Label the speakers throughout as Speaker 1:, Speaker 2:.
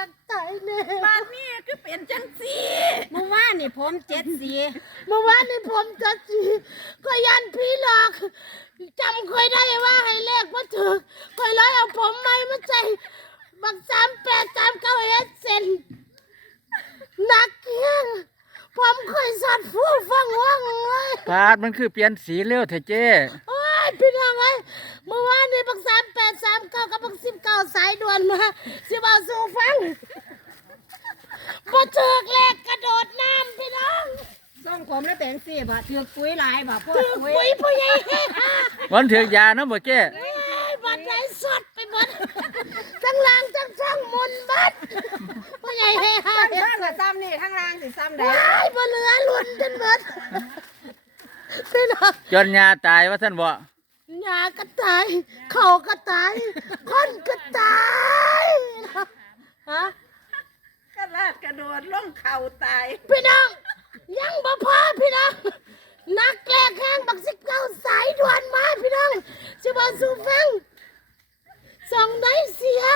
Speaker 1: กตายแน่
Speaker 2: บ้านนี้คือเป็นจังซี่เมื่อวานนี่ผม74
Speaker 1: เมื่อวานนี้ผม74ก็ยันพี่หลอกจำเคยได้ว่าให้เลขว่าถึกเคยร้อยเอาผมไม่มาใจบัก3839เซนหนักเกี้ยงผมเคยสัตว์ฟูฟังว่างเลย
Speaker 3: ปาดมันคือเปลี่ยนสีเร็วเถอะเจ้
Speaker 1: โอ้ยพี่น้องเอ้ยเมื่อวานนี้บัก3839กับบัก19สายด่วนมาสิบ่าวสู่ฟังบ่ถึกเลขกระโดดน้ำพี่น้อง
Speaker 2: ส่งผมแล้วแต่งสิบ่ถือปุ๋ยหลายบ่พวก
Speaker 1: ถึก
Speaker 2: ปุ๋ย
Speaker 1: ปุ๋ยผู้ใหญ่เฮฮา
Speaker 3: วันถือยานะบ่เจ้
Speaker 1: เอ้ยบัดไหนสดไปหมดทั้งล่างทั้งช่องมุนบัดผู้ใหญ่เฮฮา
Speaker 2: ข้างกับซ้ำนี่ข้างล่างสิซ้ำได้
Speaker 1: ว้ายบ่เหลือลุ้นจนหมดพี่น้อง
Speaker 3: จนยาตายว่าท่านบ่
Speaker 1: หญ้าก็ตายเขาก็ตายคนก็ตายฮะ
Speaker 2: กระลาดกระโดดลงเข่าตาย
Speaker 1: พี่น้องยังบ่พอพี่น้องนักแลกแห้งบัก19สายด่วนมาพี่น้องสิบ่สู่ฟังส่งได้เสีย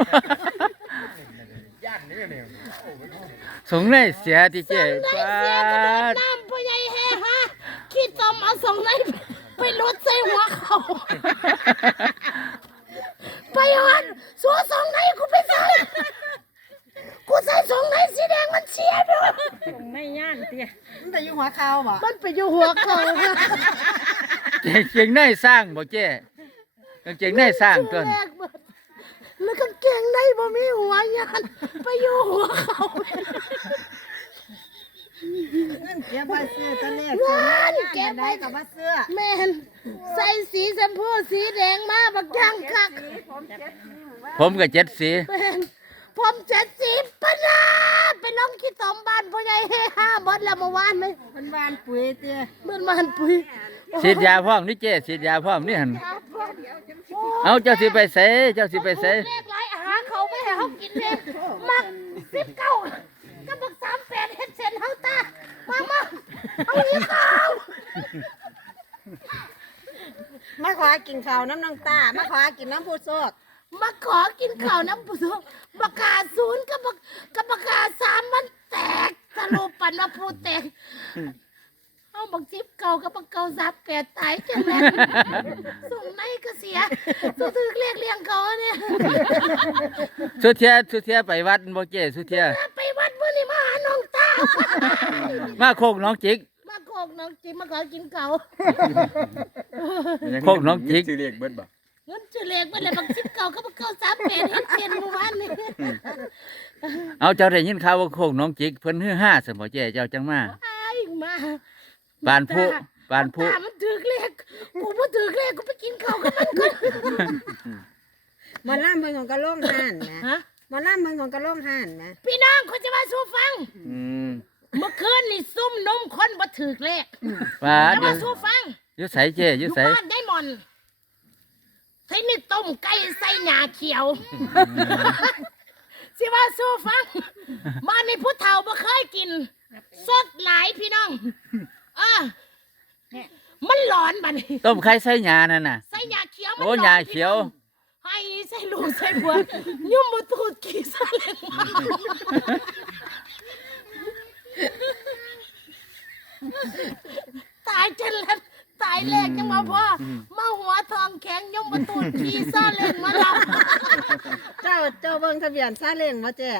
Speaker 3: สงเลยเสียที่เจ้
Speaker 1: ส่งได้
Speaker 3: ปา
Speaker 1: เสียกระโดด
Speaker 3: ด
Speaker 1: น้ำผู้ใหญ่เฮฮาขี้ตมเอาส่งได้ไปลดใส่หัวเขาไปวันสู้ส่งได้กูไปใส่กูใส่ส่งได้สีแดงมันเสียด้วย
Speaker 2: ไม่ย่านเตี้ยมันแต่อยู่หัวเข่าบ่
Speaker 1: มันไปอยู่หัวเขาค่ะ
Speaker 3: เก่งในสร้างบ่เจ้เก่งในสร้างต้น
Speaker 1: แรกเบิดแล้วก็เก่งได้บ่มีหัวยันไปอยู่หัวเขา
Speaker 2: เงินเก็บไว้ซื้อตะเลข
Speaker 1: งานเก็บไว้
Speaker 2: กับว่าเสื้อ
Speaker 1: แม่นใส่สีชมพูสีแดงมาบักยังคัก
Speaker 3: ผมก็7สี
Speaker 1: แม่นผม70ปะนะไปลงขี้ตมบ้านพ่อใหญ่เฮฮาบดแล้วเมื่อวานไหม
Speaker 2: มันหวานปุ๋ยเตี้ย
Speaker 1: มันมันปุ๋ย
Speaker 3: ฉีดยาพร้อมนี่เจ้ฉีดยาพร้อมนี่หั่นเอาเจ้าสิไปไสเจ้าสิไปไส
Speaker 1: เลขหลายอาหารเขาไม่ให้เขากินเองมัก19กับบัก38เฮ็ดเส้นเฮาตามาเอาอีกเอา
Speaker 2: มาขอกินข้าวน้ำน้องตามาขอกินน้ำผู้โซก
Speaker 1: มาขอกินข้าวน้ำผู้ชมบักกา0กับบักกา3มันแตกสรุปปันว่าผู้แตกเอาบัก19กับบักเก่า38ตายจังเลยส่งในก็เสียสุดถึกเรียกเลี้ยงเขาเนี่ย
Speaker 3: สุเทียไปวัดบ่เจ้สุเทีย
Speaker 1: ไปวัดมื้อนี้มาหาน้องตา
Speaker 3: มาโคกน้องจิก
Speaker 1: มาโคกน้องจิมาขอกินเขาว
Speaker 3: โคกน้องจิก
Speaker 4: ชื่อเรียกเบิดบ่
Speaker 1: เงินจือเลขมันเลยบัก19กับบักเก่า38เฮ็ดเส้นเมื่อวานนี้
Speaker 3: เอาเจ้าได้ยินข่าวว่าโคกน้องจิกเพิ่นฮือฮาซั่นบ่เจ้เจ้าจังมา
Speaker 1: อ้ายมา
Speaker 3: ปานผู้ปานผู้
Speaker 1: ตามันถือเลขกูบ่ถือเลขกูไปกินข้าวกับมันก่อน
Speaker 2: มาล่ำเมืองของกระโล่งห่านนะ
Speaker 1: ฮะ
Speaker 2: มาล่ำเมืองของกระโล่งห่านนะ
Speaker 1: พี่น้องเขาจะมาสู้ฟัง
Speaker 3: อืม
Speaker 1: เมื่อคืนนี่ซุ่มนมคนบ่ถือเลข
Speaker 3: ว่า
Speaker 1: จะ
Speaker 3: เดี๋ย
Speaker 1: มาว สู้ฟัง
Speaker 3: อยู่ไสเจ้อ
Speaker 1: อยู่ ยู่
Speaker 3: ไส
Speaker 1: บ้านได้หมอนใส่นี่ต้มไก่ใส่หญ้าเขียว สิว่าสู้ฟังบ้านนี้ผู้เฒ่าบ่เคยกิน สดหลายพี่น้องมันหลอนบัดนี้
Speaker 3: ต้มไข่ใส่หญ้านั่นน่ะ
Speaker 1: ใส่หญ้าเขียวมัน
Speaker 3: โอ้
Speaker 1: หลอน
Speaker 3: หญ้าเขียว
Speaker 1: ให้ใส่ลูกใส่ผัวยุ่มบ่ตูดขี้ซาเล้งมาตายจนแล้วตายแรกยังมาพ่อมาหัวทองแข็งยุ่มบ่ตูดขี้ซาเล้งมาแล้ว
Speaker 2: เจ้าเบิ่งทะเบียนซาเล้งมาเจ้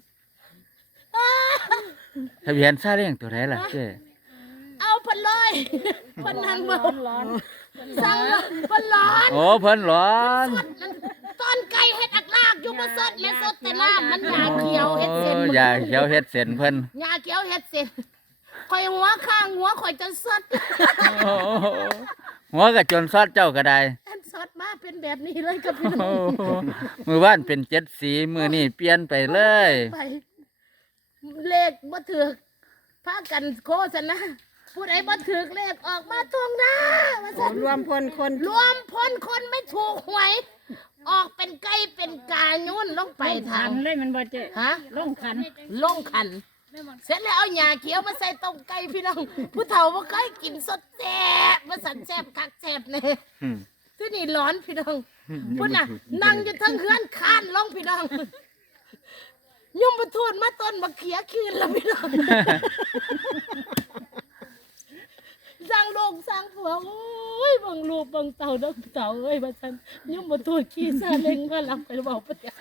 Speaker 3: ทะเบียนซาเล้งตัวไหนล่ะเจ้
Speaker 1: เอาเพันเลยเพันนางเบาสั่งเพันร้อน
Speaker 3: โอ้เพิ่นร้อน
Speaker 1: ตอนไก่เฮ็ดอักลากอยู่บ่สดแม่สดแต่น้ำมันหญ้าเขียวเฮ็ดเส้น
Speaker 3: หญ้าเขียวเฮ็ดเส้นเพิ่น
Speaker 1: หญ้าเขียวเฮ็ดเส้นข่อยหัวข้างหัวข่อยจะสด
Speaker 3: โอ้หัวก็จนซอดเจ้าก็ได้
Speaker 1: อันสดมาเป็นแบบนี้เลยกับพี่น้
Speaker 3: โอ้
Speaker 1: อง
Speaker 3: มื้อวานเป็น7สีมื้อนี้เปลี่ยนไปเลย
Speaker 1: ไปเลขบ่ถูกพากันโฆษณาผู้ใดบ่ถูกเลขออกมาตรงหน้าว่าซั่น
Speaker 2: รวมพลคน
Speaker 1: รวมพลคนไม่ถูกหวย ออกเป็นไก่เป็นกายุ่นลงไปทาง
Speaker 2: เลยมันบ่เจ้
Speaker 1: ฮะ
Speaker 2: ลงขัน
Speaker 1: ลงขัน เสร็จแล้วเอาหญ้าเขียวมาใส่ต้มไก่พี่น้อง ผู้เฒ่าบ่เคยกินสดแซ่บมาสั่นแซ่บคักแซ่บแน่
Speaker 3: อืม
Speaker 1: ที่นี่ร้อนพี่น้องพุ่นน่ะนั่งอยู่ทั้งเฮือนคานลงพี่น้องยุ่มมาโทษมาต้นมาเขียคืนแล้วพี่น้องสร้างโลกสร้างผัวโอ้ยบังลูกบังเต่าดักเต่าเอ้ยมาฉันยุ่มมาโทษขี้ซาเล้งก็รับไปบอกปะเดี๋ยว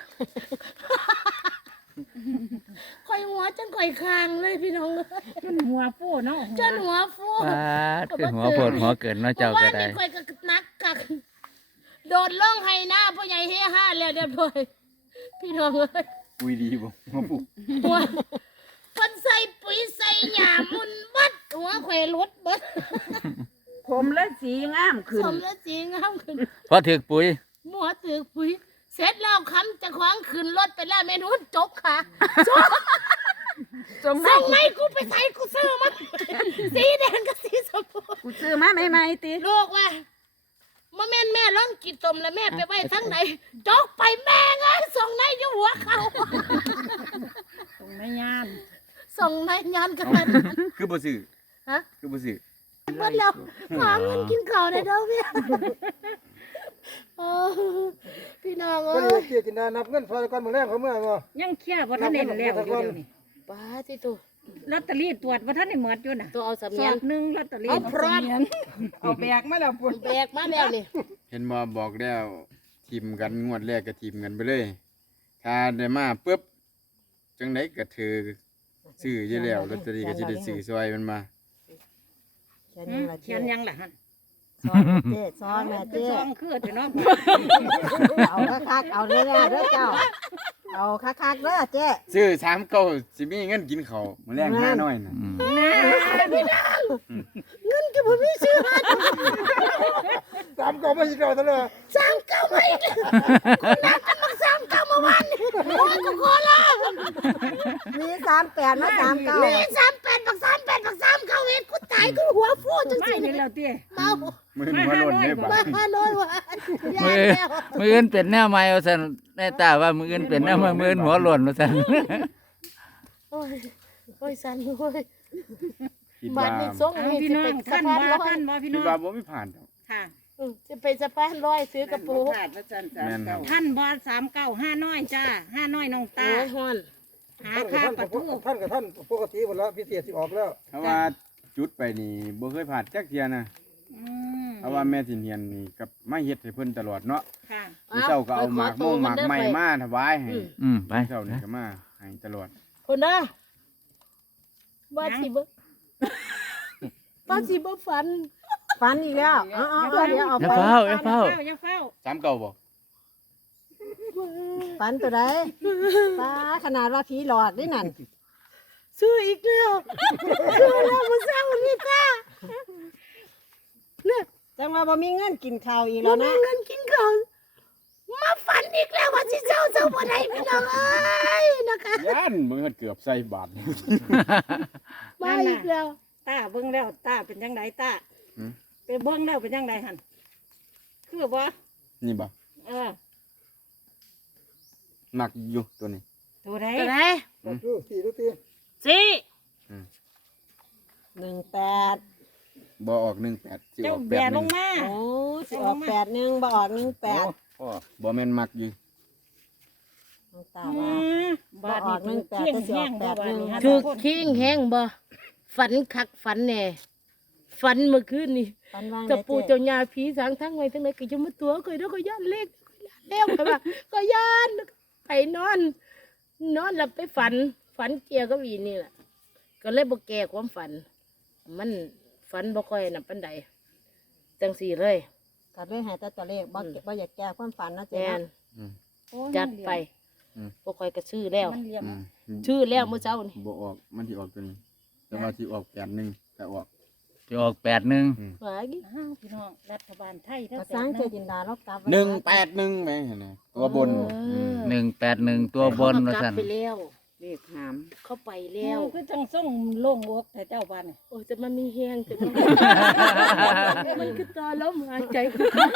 Speaker 1: คอยหัวจังคอยคางเลยพี่น้อง
Speaker 2: จนหัวฟูเนาะ
Speaker 1: จนหัวฟู
Speaker 3: ปาดคือหัวโพดหัวเกินเนาะเจ้าก็ได้
Speaker 1: พระว่นี่คอยก็นักกักโดดล่องให้หน้าพ่อใหญ่เฮห้าแล้วเรียบร้อยพี่น้องเอ้ย
Speaker 4: ปุยดีบ่มาปลูก
Speaker 1: หัวคนใส่ปุ๋ยใส่หญ้ามุนบัดหัวข่อยรถบัด
Speaker 2: ผมและสีงามขึ้น
Speaker 1: สมแล้วสีงามขึ้น
Speaker 3: พอถึกปุ๋ย
Speaker 1: หมัวถือปุ๋ยเสร็จแล้วคำจะคว้างขึ้นรถไปแล้วเมนูจกค่ะจก
Speaker 2: จง
Speaker 1: ส่งไหมกูไปใส่กูซื้อมันสีแดงกับสีชมพู
Speaker 2: กูซื้อมาใหม่ๆติ
Speaker 1: ลูกว่ามาแม่นแม่ร้องกินตมแล้วแม่ไปไว้ทั้งไหนจกไปแม่ไงส่งในอยู่หัวเขา
Speaker 2: ตรงไม่ยาน
Speaker 1: ส่งในงานกัน
Speaker 4: คือบ่ซื้อ
Speaker 1: ฮะ
Speaker 4: คือบ่ซื้อ
Speaker 1: เมื่อเราหาเงินกินข้าวได้เด้อพี่พี่น้อง
Speaker 5: ก็
Speaker 1: เอ้
Speaker 5: เลย
Speaker 1: ย
Speaker 5: เกียรตินานับเงินซอยก่อนมื้อแรกเขาเมื่อบ่
Speaker 2: ยังเคลียร์บ่ทันได้แล้วอยู่เดี๋ยวนี้
Speaker 1: ป้าที่ตัว
Speaker 2: ลอตเตอรี่ตรวจบ่ทันได้หมดอยู่น่ะ
Speaker 1: ตัวเอาสำ
Speaker 2: ส
Speaker 1: เนี
Speaker 2: อย
Speaker 1: ง
Speaker 2: บหนึงลอตเตอรี่
Speaker 1: เอาพร้อม
Speaker 2: เอาแบกมาแล้วพุ่น
Speaker 1: แบกมาแล้วนี่
Speaker 4: เห็นบ่บอกแล้วทีมกันงวดแรกก็ทีมกันไปเลย ถ้าได้มาปุ๊บจังไดก็ถือซื้ออยู่แล้วลอตเตอรี่ก็สิได้ซื้อซอยมันมา
Speaker 2: เขียนยังล่ะหั่น
Speaker 6: ซ้อนแม่
Speaker 2: คือ
Speaker 6: เจ๊
Speaker 2: ซองคือแต่เนาะ
Speaker 6: เอาคักๆเอาเด้อเด้อเจ้า เอาคักๆเด้อเจ๊
Speaker 4: ซื้อ3เก้าสิมีเงินกินข้าวมื้อแรงห้าน้อยน่ะ
Speaker 1: เงินก็บ่มีชื่อหา
Speaker 5: ตามก็ไม่สิเก่าตลอด
Speaker 1: สามเก้าไม่คุณนัดกันมาสามเก้าเมื่อวานนี่โอ้ยกูขอลา
Speaker 6: มี38มา39
Speaker 1: นี่38บัก38บัก39เฮ็ดกูตายกูหัวฟูจัง
Speaker 2: ไม่
Speaker 1: ซี่
Speaker 2: เห็
Speaker 1: นี่
Speaker 2: นแล้วติ
Speaker 1: เมา
Speaker 4: มื้อหัวหล่นเลยบ่
Speaker 1: มาโน้อยว่ะยา
Speaker 3: มือ
Speaker 1: แล้ว
Speaker 3: มืออื่นเป็นแนวใหม่ว่าซั่นแน่ตาว่ามืออื่นเป็นแนวใหม่มืออื่นหัวหล่นว่าซั่น
Speaker 1: โอ้ยโอ้ยสันโอ้ย
Speaker 4: คิด
Speaker 1: บั
Speaker 4: ว่า
Speaker 1: ดนี้ส่ง
Speaker 2: เอา
Speaker 1: ให้
Speaker 2: พี่
Speaker 1: สิ
Speaker 2: น้อ
Speaker 1: ไป
Speaker 2: ง
Speaker 1: สะ
Speaker 2: ท่าน
Speaker 1: พาน
Speaker 2: บ่
Speaker 1: ลอย
Speaker 2: ท่านบ่พี่
Speaker 4: คิ
Speaker 2: น้
Speaker 4: ด
Speaker 2: อง
Speaker 4: ว่าบ่มีผ่านดอก
Speaker 2: ค่ะ
Speaker 1: จะไปสะพานลอยซื้อกระปู
Speaker 4: แม่นครับ
Speaker 2: ท่านบ่39ห้าน้อยจ้าห้าน้อยน้องตา
Speaker 1: โอ้ยฮอน
Speaker 2: หาค่าประตู
Speaker 5: ท่านกับท่านปกติหมดแล้วพิเศษสิออกแล้ว
Speaker 4: เพราะว่าจุดไปนี่บ่เคยผ่านจักเที่ยนะ
Speaker 2: อืม
Speaker 4: เพราะว่าแม่สินเฮียนนี่กับมาเฮ็ดให้เพิ่นตลอดเนาะ
Speaker 2: ค่ะ
Speaker 4: มื้อเช้าก็เอาหมากม่วงหมากไม้มาถวายให้
Speaker 3: ไป
Speaker 4: มื้อเช้านี่ก็มาให้ตลอด
Speaker 1: คนเด้อบ้าสิบ่บ้าสิบ่ฝัน
Speaker 6: ฟันอีกแล้วเอาเดี๋ยวเอา
Speaker 3: อย่า
Speaker 6: ฟัน
Speaker 3: เฝ้าอย่าเฝ้า
Speaker 2: อย่าเฝ้า
Speaker 4: 3เก่าบ่
Speaker 6: ฟันตัวใดป้าขนาดว่าผีหลอดนี่นั่น
Speaker 1: ซื้ออีกแล้วซื้อแล้วมื้อเช้านี่ตาเนี่ย
Speaker 6: จังว่าบ่มีเงินกินข้าวอีก
Speaker 1: บ่
Speaker 6: แล้ว
Speaker 1: มี
Speaker 6: นะ
Speaker 1: เงินกินข้าวมาฝันอีกแล้วว่าสิเช้าบ่ได้พี่น้องเอ้ยนะคะ
Speaker 4: ย่านมึงเกือบใส่บาท
Speaker 1: มาอีกแล้ว
Speaker 2: ตาเบิ่งแล้วตาเป็นจังไดตา
Speaker 4: หืม
Speaker 2: ไปเบิ่งแล้วเป็นจังไดหั่นคือบ่
Speaker 4: นี่บ่
Speaker 2: เออ
Speaker 4: มักอยู่ตัวนี้
Speaker 2: ตัวใด
Speaker 1: ตัวไหน
Speaker 5: ดูสี่ดูตี
Speaker 2: สิ
Speaker 6: 18
Speaker 4: บ่ออก18สิอ
Speaker 2: เจ้า
Speaker 4: อก
Speaker 2: แบลง
Speaker 4: 81
Speaker 2: มา
Speaker 6: โอ้สิออก81บ่ออก18
Speaker 4: พ่อบ่แม่นมักอยู่
Speaker 6: น้องตา
Speaker 2: อื
Speaker 6: ว่า
Speaker 2: มบาดนี้ถือเที่ยงแห้งบ่บาดนี้ฮะ
Speaker 1: ถูก
Speaker 2: ทุกคน
Speaker 1: คิงแห้งบ่ฝันคักฝันแน่ฝันเมื่อคืนนี่
Speaker 6: ฟันวาง
Speaker 1: จะปูเจ้าญาผีสางทั้งไว้ทั้งไหนก็จะมาตัวก็เด้อก็ย่านเล็กแล้วก็ว่าก็ย่านไปนอน นอนแล้วไปฝันเกี่ยวกับอีนี่แหละก็เลยบ่แก่ความฝัน มันฝันบ่ค่อยน่ะปานใดจังสี่เลย
Speaker 6: ก็เลยให้แต่ตัวเลขบ่อยากแก้ความฝันนะเจ๊
Speaker 1: แม่น
Speaker 6: นะ
Speaker 2: โอ้ย
Speaker 1: จัดไป
Speaker 4: อืม
Speaker 1: บ่ค่อยก็ซื้อแล้ว
Speaker 2: มันเหลี่ยม
Speaker 1: ชื่อแล้วเมื่อเช้านี่
Speaker 4: บ่ออกมันสิออกตัวนี้ แต่ว่าสิออก81ถ้าออก
Speaker 3: จะออก81
Speaker 1: ว่าอีก
Speaker 2: อ้าวพี่น้องรัฐบาลไทย
Speaker 6: ภา
Speaker 2: แท้
Speaker 6: ษาอังกฤษ
Speaker 2: ๆ
Speaker 6: จินดาเรากลับไว้
Speaker 4: 181แม่เห็นไหมตัวบน
Speaker 3: 181ตัวบนว่า
Speaker 1: เขาก็กลั
Speaker 3: ซั่
Speaker 1: บ
Speaker 3: น
Speaker 1: ไปแล้ว
Speaker 2: เลขหาม
Speaker 1: เข้าไป
Speaker 2: แล้
Speaker 1: แล้ว ว
Speaker 2: คือจังส่งโล่งอกแต่เจ้าบ้านนี่
Speaker 1: โอ้จะมันมีแห้งจะมัน มันคือตาล้มหายใจ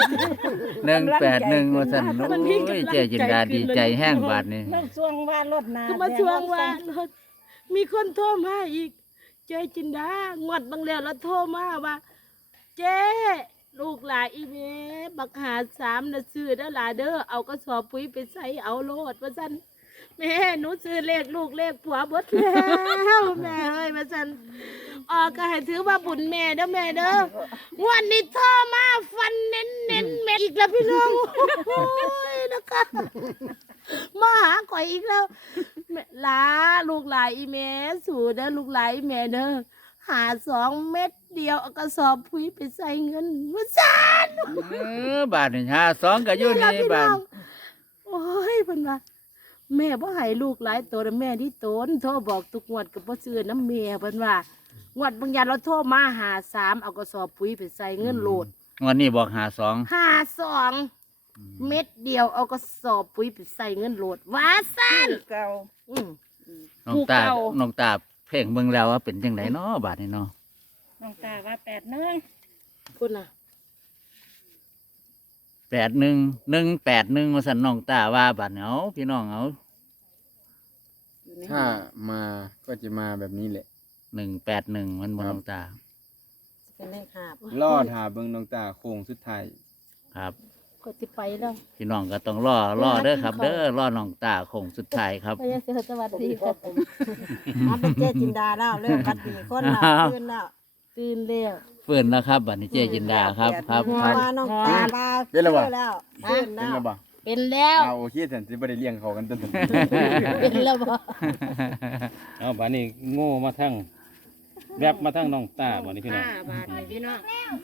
Speaker 3: 181ว่าซั่นโอ้ยเจ๊จินดาดีใจแห้งบาดนี้
Speaker 2: มันช่วงว่ารถนา
Speaker 1: ก็มาทวงว่ารถมีคนโทรมาอีก เจ๊จินดางวดบางแล้วแล้วโทรมาว่า เจ๊ลูกหลานอีเมบักหา3น่ะซื้อเด้อหลาเด้อเอากระสอบปุ๋ยไปใส่เอาโลดว่าซั่นแม่หนูซื้อเลขลูกเลขผัวเบดแล้วแม่เอ้ยมาสันออกก็ให้ถือว่าบุญแม่เด้อแม่เด้อวันนี้โทรมาฟันเน้นแม่อีกแล้วพี่น้องโอ้ยนะคะมาหาก่อยอีกแล้วแม่ลาลูกหลายอีแม่สู่เด้อลูกหลายอีแม่เด้อหา2 เม็ดเดียวเอากระสอบปุ๋ยไปใส่เงินว่าซัน
Speaker 3: บาทนี่52ก็อยู่นี่บาท
Speaker 1: โอ้ยเพิ่นว่าแม่บ่ให้ลูกหลายโตแต่แม่ที่โตนโทรบอกทุกงวดก็บ่ซื้อน้ำแม่เพิ่นว่างวดบางอย่างเราโทรมาหา3เอากระสอบปุ๋ยไปใส่เงินโหลด
Speaker 3: งวดนี้บอก52
Speaker 1: 52 เม็ดเดียวเอากระสอบปุ๋ยไปใส่เงินโหลดว่าซั่น
Speaker 2: เก่า
Speaker 1: อืม
Speaker 3: น้องตา
Speaker 1: ผู้เก่า
Speaker 3: น้องตาเพ่งเบิ่งแล้วว่าเป็นจังไดเนาะบาทนี่เนาะ
Speaker 6: น้องตาว่า81
Speaker 1: พุ่นน่ะ
Speaker 3: 81 181ว่าซั่นน้องตาว่าบาดเอาพี่น้องเอา
Speaker 4: ถ้ามาก็จะมาแบบนี้แหละ
Speaker 3: 181มันบ่น้องตา
Speaker 2: เป็นเลขหาบ
Speaker 4: ล่อถาเบิ่งน้องตาโค้งสุดท้าย
Speaker 3: ครับ
Speaker 1: ก็สิไปแล้ว
Speaker 3: พี่น้องก็ต้องรอเด้อครับ เด้อรอน้องตาคงสุดท้ายครับ
Speaker 1: พยาเสือสวัสดีค่ะ
Speaker 2: มาเป็นเจ๊จินดาแล้วเริ่มบัดนี้คนละตื่นแล้ว
Speaker 1: ตื่นแล้ว
Speaker 3: เฟื่อนแล้วครับบัดนี้เจจินดาครับครับ
Speaker 2: เพ
Speaker 3: ค
Speaker 2: ราะ
Speaker 3: รับ
Speaker 2: ว่าน้องตาบา
Speaker 4: เป็นแล้วบ่
Speaker 2: แล้วตื่น
Speaker 4: เป็
Speaker 2: แล้
Speaker 4: น
Speaker 2: ว
Speaker 4: แล้วบ่
Speaker 1: เป็นแล้ว
Speaker 4: โอเคสันสิบ่ได้เลี้ยงเขากันต้น
Speaker 1: เป็นแล้วบ่
Speaker 7: เอาบานี้โง่มาทั้งแบบมาทั้งน้องตาบ่นี่พี่น้อง
Speaker 6: บาทนี่พี่น้อง